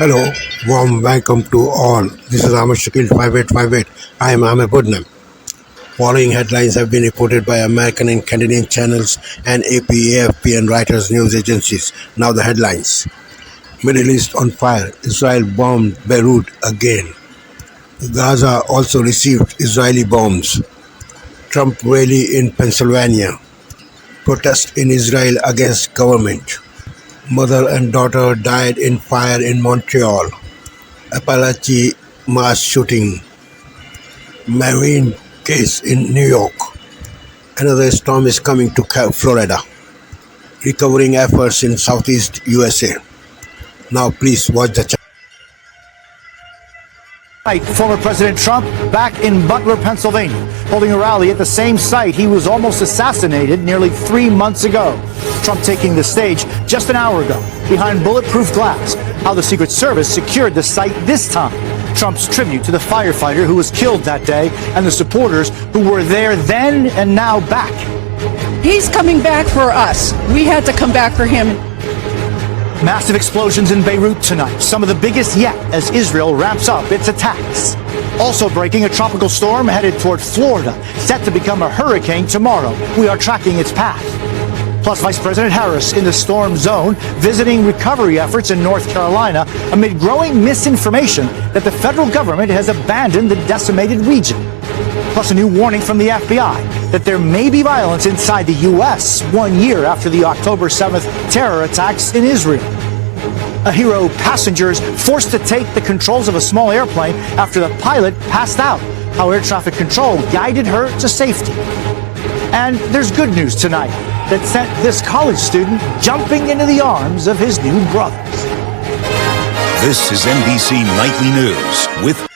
Hello, warm welcome to all. This is Ahmed Shakil 5858. I am Ahmed Budnam. Following headlines have been reported by American and Canadian channels and AP, AFP and Reuters news agencies. Now the headlines. Middle East on fire. Israel bombed Beirut again. Gaza also received Israeli bombs. Trump rally in Pennsylvania. Protest in Israel against government. Mother and daughter died in fire in Montreal. Appalachia mass shooting. Marine case in New York. Another storm is coming to Florida. Recovering efforts in southeast USA. Now please watch the channel. Former President Trump back in Butler, Pennsylvania, holding a rally at the same site he was almost assassinated nearly 3 months ago. Trump taking the stage just an hour ago behind bulletproof glass. How the Secret Service secured the site this time. Trump's tribute to the firefighter who was killed that day and the supporters who were there then and now back. He's coming back for us. We had to come back for him. Massive explosions in Beirut tonight, some of the biggest yet as Israel ramps up its attacks. Also breaking, a tropical storm headed toward Florida, set to become a hurricane tomorrow. We are tracking its path. Plus, Vice President Harris in the storm zone, visiting recovery efforts in North Carolina amid growing misinformation that the federal government has abandoned the decimated region. Plus, a new warning from the FBI that there may be violence inside the U.S. 1 year after the October 7th terror attacks in Israel. A hero passengers forced to take the controls of a small airplane after the pilot passed out. How air traffic control guided her to safety. And there's good news tonight that sent this college student jumping into the arms of his new brothers. This is NBC Nightly News with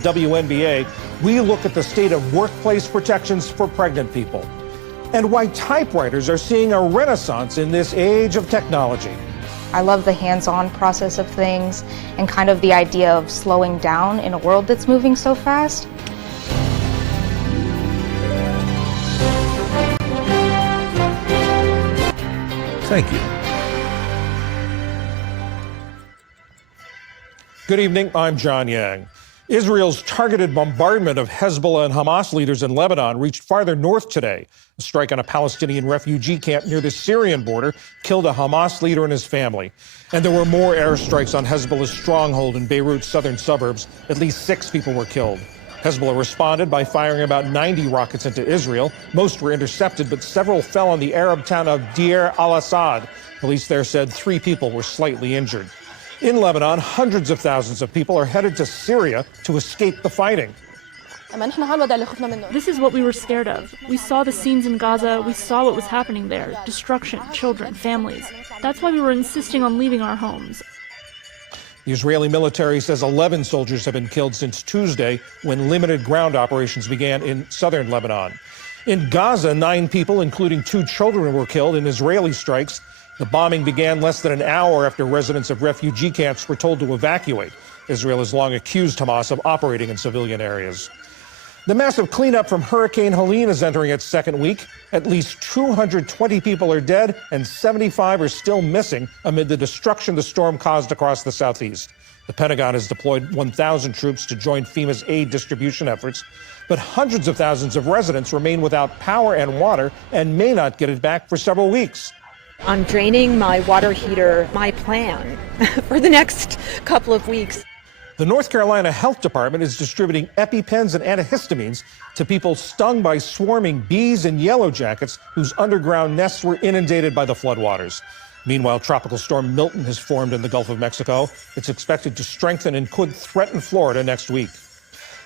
WNBA, we look at the state of workplace protections for pregnant people and why typewriters are seeing a renaissance in this age of technology. I love the hands-on process of things and kind of the idea of slowing down in a world that's moving so fast. Thank you. Good evening, I'm John Yang. Israel's targeted bombardment of Hezbollah and Hamas leaders in Lebanon reached farther north today. A strike on a Palestinian refugee camp near the Syrian border killed a Hamas leader and his family. And there were more airstrikes on Hezbollah's stronghold in Beirut's southern suburbs. At least 6 people were killed. Hezbollah responded by firing about 90 rockets into Israel. Most were intercepted, but several fell on the Arab town of Deir al-Assad. Police there said 3 people were slightly injured. In Lebanon, hundreds of thousands of people are headed to Syria to escape the fighting. This is what we were scared of. We saw the scenes in Gaza. We saw what was happening there. Destruction, children, families. That's why we were insisting on leaving our homes. The Israeli military says 11 soldiers have been killed since Tuesday when limited ground operations began in southern Lebanon. In Gaza, 9 people, including 2 children, were killed in Israeli strikes. The bombing began less than an hour after residents of refugee camps were told to evacuate. Israel has long accused Hamas of operating in civilian areas. The massive cleanup from Hurricane Helene is entering its second week. At least 220 people are dead and 75 are still missing amid the destruction the storm caused across the southeast. The Pentagon has deployed 1,000 troops to join FEMA's aid distribution efforts, but hundreds of thousands of residents remain without power and water and may not get it back for several weeks. I'm draining my water heater, my plan for the next couple of weeks. The North Carolina Health Department is distributing EpiPens and antihistamines to people stung by swarming bees and yellow jackets whose underground nests were inundated by the floodwaters. Meanwhile, Tropical Storm Milton has formed in the Gulf of Mexico. It's expected to strengthen and could threaten Florida next week.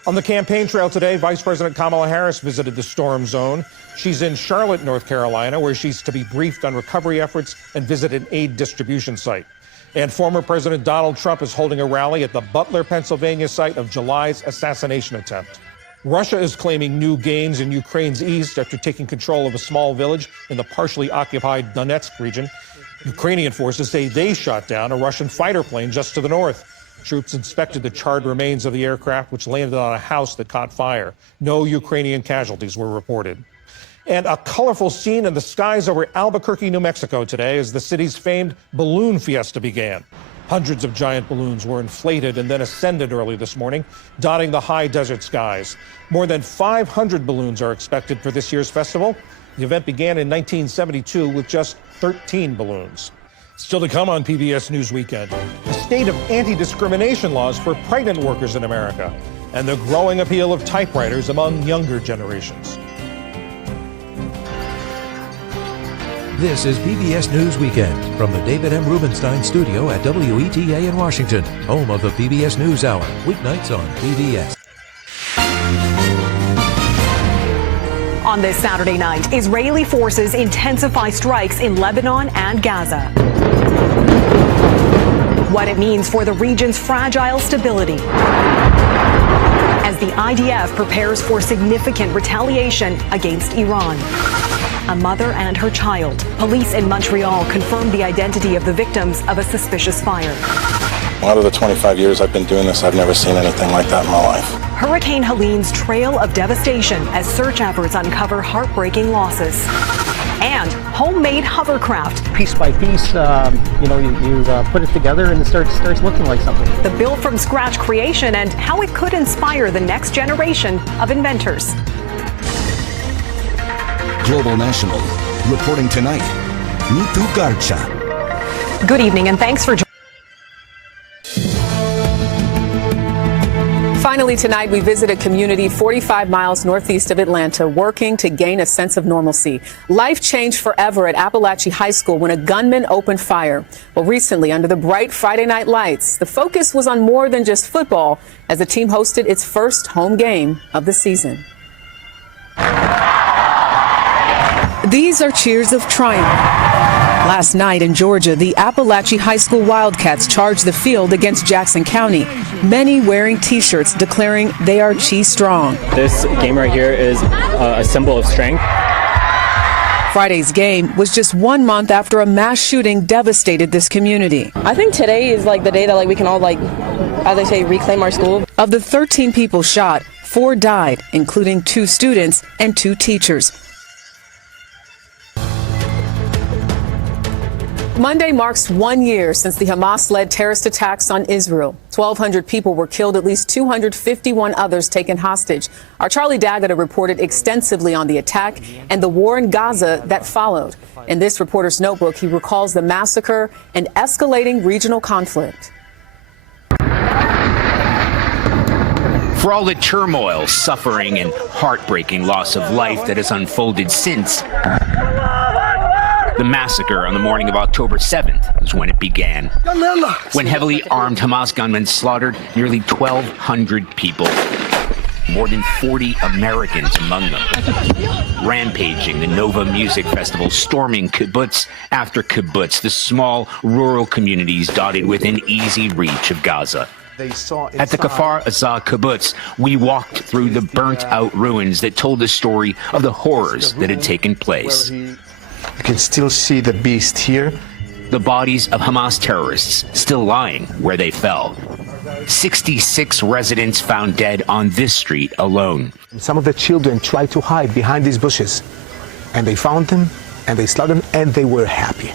On the campaign trail today, Vice President Kamala Harris visited the storm zone. She's in Charlotte, North Carolina, where she's to be briefed on recovery efforts and visit an aid distribution site. And former President Donald Trump is holding a rally at the Butler, Pennsylvania site of July's assassination attempt. Russia is claiming new gains in Ukraine's east after taking control of a small village in the partially occupied Donetsk region. Ukrainian forces say they shot down a Russian fighter plane just to the north. Troops inspected the charred remains of the aircraft, which landed on a house that caught fire. No Ukrainian casualties were reported. And a colorful scene in the skies over Albuquerque, New Mexico today as the city's famed balloon fiesta began. Hundreds of giant balloons were inflated and then ascended early this morning, dotting the high desert skies. More than 500 balloons are expected for this year's festival. The event began in 1972 with just 13 balloons. Still to come on PBS News Weekend, the state of anti-discrimination laws for pregnant workers in America, and the growing appeal of typewriters among younger generations. This is PBS News Weekend from the David M. Rubenstein studio at WETA in Washington, home of the PBS News Hour, weeknights on PBS. On this Saturday night, Israeli forces intensify strikes in Lebanon and Gaza. What it means for the region's fragile stability. As the IDF prepares for significant retaliation against Iran. A mother and her child. Police in Montreal confirmed the identity of the victims of a suspicious fire. Out of the 25 years I've been doing this, I've never seen anything like that in my life. Hurricane Helene's trail of devastation as search efforts uncover heartbreaking losses. And homemade hovercraft. Piece by piece, you put it together and it starts looking like something. The built from scratch creation and how it could inspire the next generation of inventors. Global National, reporting tonight, Nitu Garcha. Good evening and thanks for joining. Finally tonight, we visit a community 45 miles northeast of Atlanta, working to gain a sense of normalcy. Life changed forever at Appalachian High School when a gunman opened fire. Well, recently, under the bright Friday night lights, the focus was on more than just football as the team hosted its first home game of the season. These are cheers of triumph. Last night in Georgia, the Appalachian High School Wildcats charged the field against Jackson County, many wearing T-shirts declaring they are Chi strong. This game right here is a symbol of strength. Friday's game was just 1 month after a mass shooting devastated this community. I think today is like the day that we can all, as they say, reclaim our school. Of the 13 people shot, 4 died, including 2 students and 2 teachers. Monday marks 1 year since the Hamas-led terrorist attacks on Israel. 1,200 people were killed, at least 251 others taken hostage. Our Charlie D'Agata reported extensively on the attack and the war in Gaza that followed. In this reporter's notebook, he recalls the massacre and escalating regional conflict. For all the turmoil, suffering, and heartbreaking loss of life that has unfolded since, the massacre on the morning of October 7th is when it began, when heavily armed Hamas gunmen slaughtered nearly 1,200 people, more than 40 Americans among them, rampaging the Nova Music Festival, storming kibbutz after kibbutz, the small rural communities dotted within easy reach of Gaza. At the Kfar Aza kibbutz, we walked through the burnt-out ruins that told the story of the horrors that had taken place. You can still see the beast here. The bodies of Hamas terrorists still lying where they fell. 66 residents found dead on this street alone. Some of the children tried to hide behind these bushes, and they found them, and they slaughtered them, and they were happy.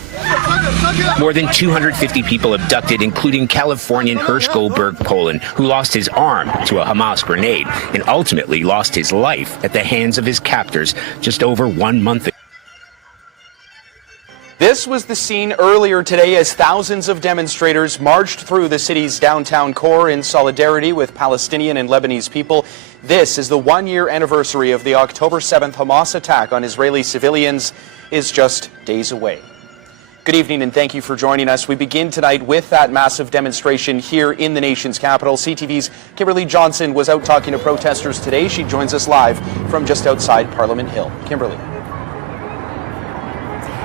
More than 250 people abducted, including Californian Hirsch Goldberg Poland, who lost his arm to a Hamas grenade and ultimately lost his life at the hands of his captors just over 1 month ago. This was the scene earlier today as thousands of demonstrators marched through the city's downtown core in solidarity with Palestinian and Lebanese people. This is the 1-year anniversary of the October 7th Hamas attack on Israeli civilians is just days away. Good evening and thank you for joining us. We begin tonight with that massive demonstration here in the nation's capital. CTV's Kimberly Johnson was out talking to protesters today. She joins us live from just outside Parliament Hill. Kimberly.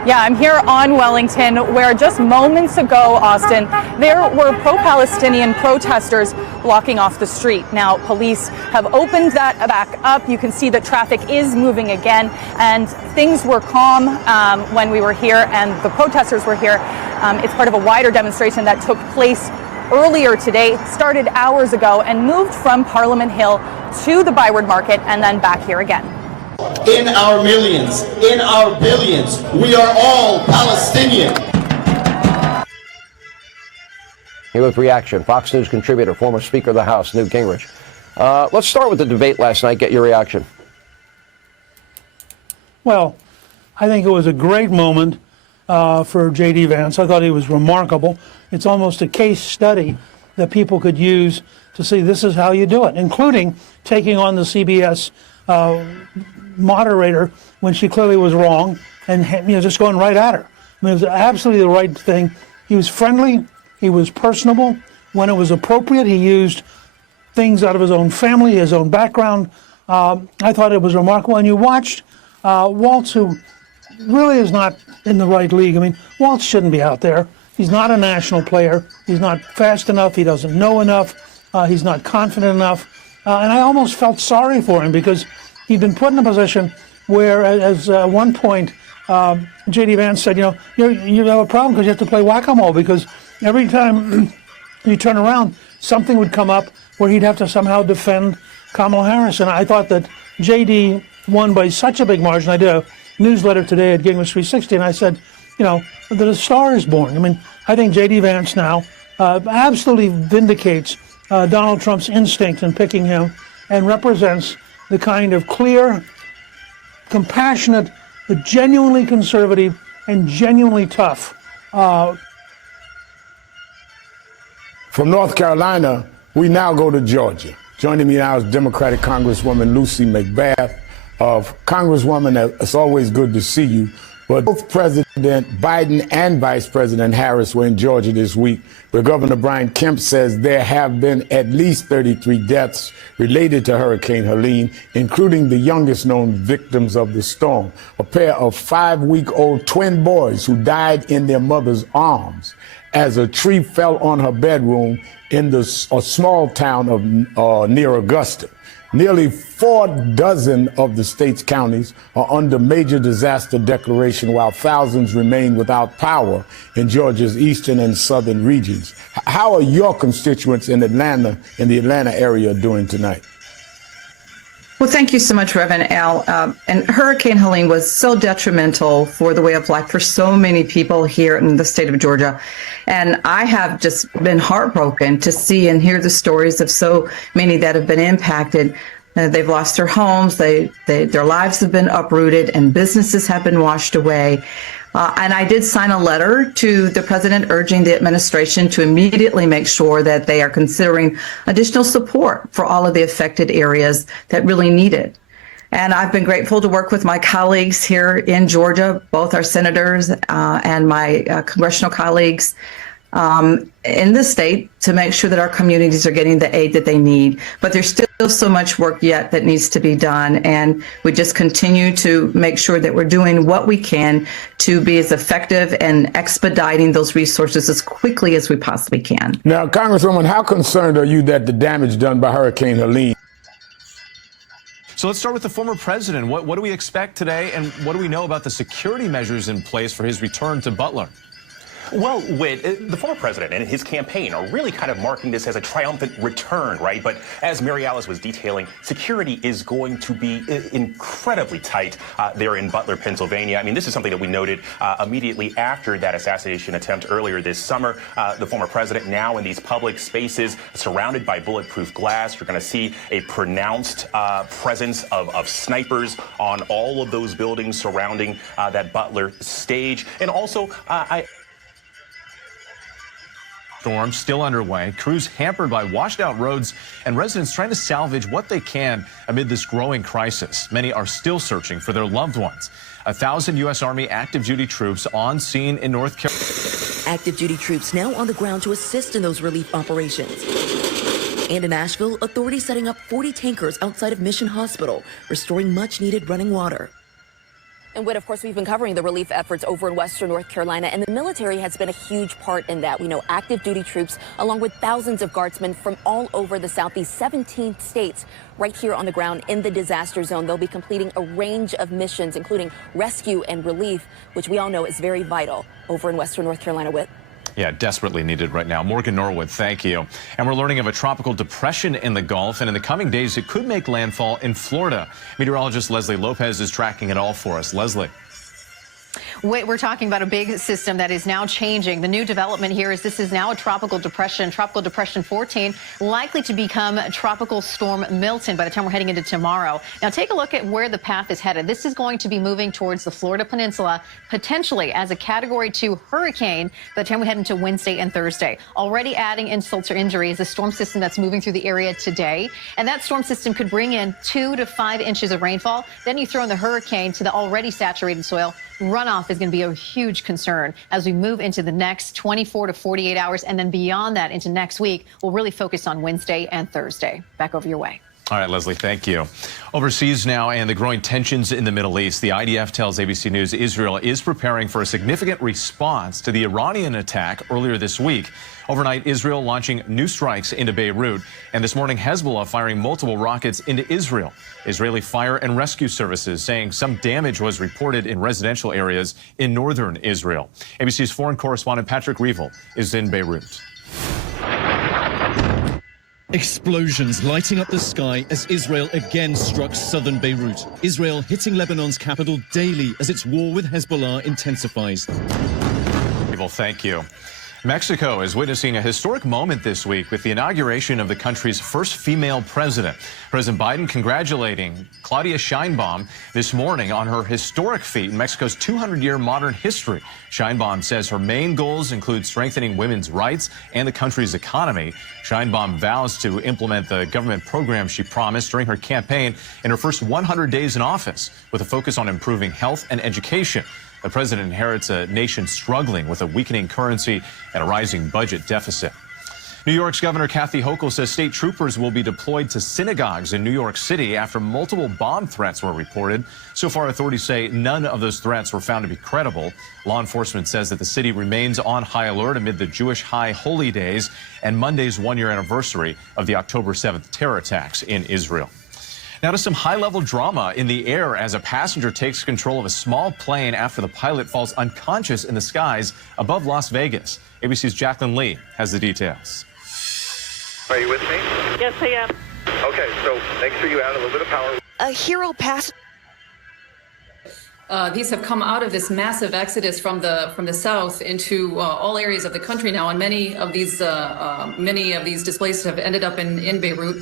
Yeah, I'm here on Wellington, where just moments ago, Austin, there were pro-Palestinian protesters blocking off the street. Now, police have opened that back up. You can see that traffic is moving again, and things were calm when we were here and the protesters were here. It's part of a wider demonstration that took place earlier today, started hours ago, and moved from Parliament Hill to the Byward Market and then back here again. In our millions, in our billions, we are all Palestinian. Here with reaction, Fox News contributor, former Speaker of the House, Newt Gingrich. Let's start with the debate last night. Get your reaction. Well, I think it was a great moment for J.D. Vance. I thought he was remarkable. It's almost a case study that people could use to see this is how you do it, including taking on the CBS moderator when she clearly was wrong and just going right at her. I mean, it was absolutely the right thing. He was friendly. He was personable. When it was appropriate, he used things out of his own family, his own background. I thought it was remarkable. And you watched Waltz, who really is not in the right league. I mean, Waltz shouldn't be out there. He's not a national player. He's not fast enough. He doesn't know enough. He's not confident enough. And I almost felt sorry for him because he'd been put in a position where, as one point, J.D. Vance said, you have a problem because you have to play whack-a-mole because every time you turn around, something would come up where he'd have to somehow defend Kamala Harris. And I thought that J.D. won by such a big margin. I did a newsletter today at Gingrich 360, and I said, that a star is born. I mean, I think J.D. Vance now absolutely vindicates Donald Trump's instinct in picking him and represents the kind of clear, compassionate, but genuinely conservative and genuinely tough. From North Carolina, we now go to Georgia. Joining me now is Democratic Congresswoman Lucy McBath. Congresswoman, it's always good to see you. But both President Biden and Vice President Harris were in Georgia this week, where Governor Brian Kemp says there have been at least 33 deaths related to Hurricane Helene, including the youngest known victims of the storm, a pair of 5-week-old twin boys who died in their mother's arms as a tree fell on her bedroom in a small town of near Augusta. Nearly 4 dozen of the state's counties are under major disaster declaration, while thousands remain without power in Georgia's eastern and southern regions. How are your constituents in the Atlanta area doing tonight? Well, thank you so much, Reverend Al. And Hurricane Helene was so detrimental for the way of life for so many people here in the state of Georgia. And I have just been heartbroken to see and hear the stories of so many that have been impacted. They've lost their homes, their lives have been uprooted, and businesses have been washed away. And I did sign a letter to the president urging the administration to immediately make sure that they are considering additional support for all of the affected areas that really need it. And I've been grateful to work with my colleagues here in Georgia, both our senators and my congressional colleagues in the state, to make sure that our communities are getting the aid that they need. But there's still so much work yet that needs to be done, and we just continue to make sure that we're doing what we can to be as effective and expediting those resources as quickly as we possibly can. Now, Congresswoman, how concerned are you that the damage done by Hurricane Helene? So let's start with the former president. What do we expect today, and what do we know about the security measures in place for his return to Butler? Well, Whit, the former president and his campaign are really kind of marking this as a triumphant return, right? But as Mary Alice was detailing, security is going to be incredibly tight there in Butler, Pennsylvania. I mean, this is something that we noted immediately after that assassination attempt earlier this summer. The former president now in these public spaces surrounded by bulletproof glass. You're going to see a pronounced presence of snipers on all of those buildings surrounding that Butler stage. And also, Storm still underway, crews hampered by washed out roads, and residents trying to salvage what they can amid this growing crisis. Many are still searching for their loved ones. 1,000 U.S. Army active duty troops on scene in North Carolina. Active duty troops now on the ground to assist in those relief operations. And in Asheville, authorities setting up 40 tankers outside of Mission Hospital, restoring much needed running water. And Whit, of course, we've been covering the relief efforts over in Western North Carolina, and the military has been a huge part in that. We know active duty troops, along with thousands of guardsmen from all over the Southeast, 17 states, right here on the ground in the disaster zone. They'll be completing a range of missions, including rescue and relief, which we all know is very vital over in Western North Carolina. Whit. Yeah, desperately needed right now. Morgan Norwood, thank you. And we're learning of a tropical depression in the Gulf, and in the coming days, it could make landfall in Florida. Meteorologist Leslie Lopez is tracking it all for us. Leslie. We're talking about a big system that is now changing. The new development here is this is now a tropical depression 14, likely to become Tropical Storm Milton by the time we're heading into tomorrow. Now, take a look at where the path is headed. This is going to be moving towards the Florida Peninsula, potentially as a Category 2 hurricane by the time we head into Wednesday and Thursday. Already adding insult or injury is a storm system that's moving through the area today. And that storm system could bring in 2 to 5 inches of rainfall. Then you throw in the hurricane to the already saturated soil. Runoff is going to be a huge concern as we move into the next 24 to 48 hours. And then beyond that into next week, we'll really focus on Wednesday and Thursday. Back over your way. All right, Leslie, thank you. Overseas now and the growing tensions in the Middle East. The IDF tells ABC News Israel is preparing for a significant response to the Iranian attack earlier this week. Overnight, Israel launching new strikes into Beirut, and this morning Hezbollah firing multiple rockets into Israel. Israeli fire and rescue services saying some damage was reported in residential areas in northern Israel. ABC's foreign correspondent Patrick Reevell is in Beirut. Explosions lighting up the sky as Israel again struck southern Beirut. Israel hitting Lebanon's capital daily as its war with Hezbollah intensifies. Well, thank you. Mexico is witnessing a historic moment this week with the inauguration of the country's first female president. President Biden congratulating Claudia Sheinbaum this morning on her historic feat in Mexico's 200-year modern history. Sheinbaum says her main goals include strengthening women's rights and the country's economy. Sheinbaum vows to implement the government program she promised during her campaign in her first 100 days in office, with a focus on improving health and education. The president inherits a nation struggling with a weakening currency and a rising budget deficit. New York's Governor Kathy Hochul says state troopers will be deployed to synagogues in New York City after multiple bomb threats were reported. So far, authorities say none of those threats were found to be credible. Law enforcement says that the city remains on high alert amid the Jewish high holy days and Monday's one-year anniversary of the October 7th terror attacks in Israel. Now to some high-level drama in the air as a passenger takes control of a small plane after the pilot falls unconscious in the skies above Las Vegas. ABC's Jacqueline Lee has the details. Are you with me? Yes, I am. Okay, so make sure you add a little bit of power. A hero pass. These have come out of this massive exodus from the south into all areas of the country now, and many of these displaced have ended up in Beirut.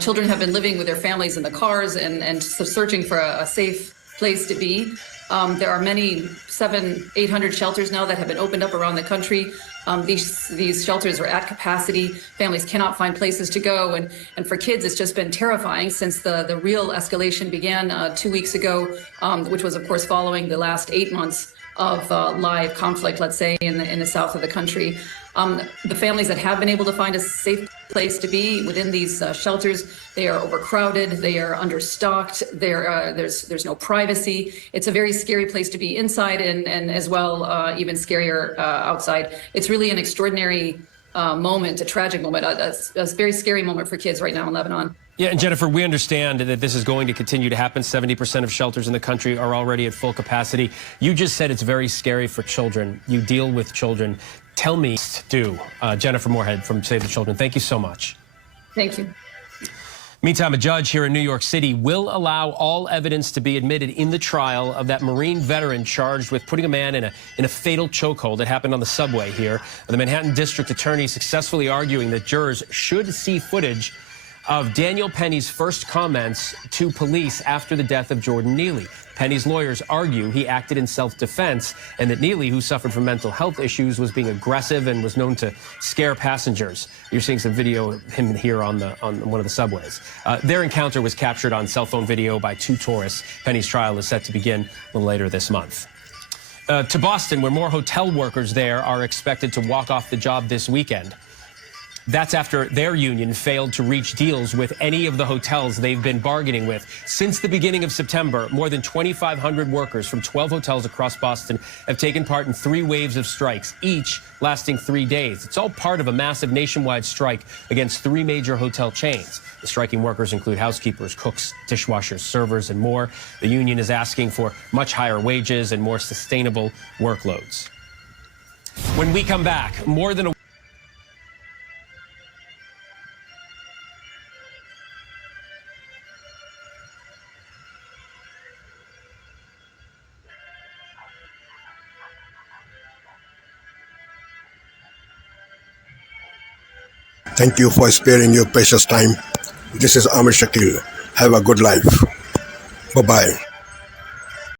Children have been living with their families in the cars and searching for a safe place to be. There are many 700-800 shelters now that have been opened up around the country. These shelters are at capacity. Families cannot find places to go. And for kids, it's just been terrifying since the real escalation began 2 weeks ago, which was, of course, following the last 8 months of live conflict, let's say, in the south of the country. The families that have been able to find a safe place to be within these shelters, they are overcrowded, they are understocked, there's no privacy. It's a very scary place to be inside and as well, even scarier outside. It's really an extraordinary moment, a tragic moment, a very scary moment for kids right now in Lebanon. Yeah, and Jennifer, we understand that this is going to continue to happen. 70% of shelters in the country are already at full capacity. You just said it's very scary for children. You deal with children. Tell me, Jennifer Moorhead from Save the Children. Thank you so much. Thank you. Meantime, a judge here in New York City will allow all evidence to be admitted in the trial of that Marine veteran charged with putting a man in a fatal chokehold. It happened on the subway here. The Manhattan District Attorney successfully arguing that jurors should see footage of Daniel Penny's first comments to police after the death of Jordan Neely. Penny's lawyers argue he acted in self-defense and that Neely, who suffered from mental health issues, was being aggressive and was known to scare passengers. You're seeing some video of him here on one of the subways. Their encounter was captured on cell phone video by 2 tourists. Penny's trial is set to begin a little later this month. To Boston, where more hotel workers there are expected to walk off the job this weekend. That's after their union failed to reach deals with any of the hotels they've been bargaining with. Since the beginning of September, more than 2,500 workers from 12 hotels across Boston have taken part in 3 waves of strikes, each lasting 3 days. It's all part of a massive nationwide strike against 3 major hotel chains. The striking workers include housekeepers, cooks, dishwashers, servers, and more. The union is asking for much higher wages and more sustainable workloads. When we come back, more than a Thank you for sparing your precious time. This is Amir Shakil. Have a good life. Bye-bye.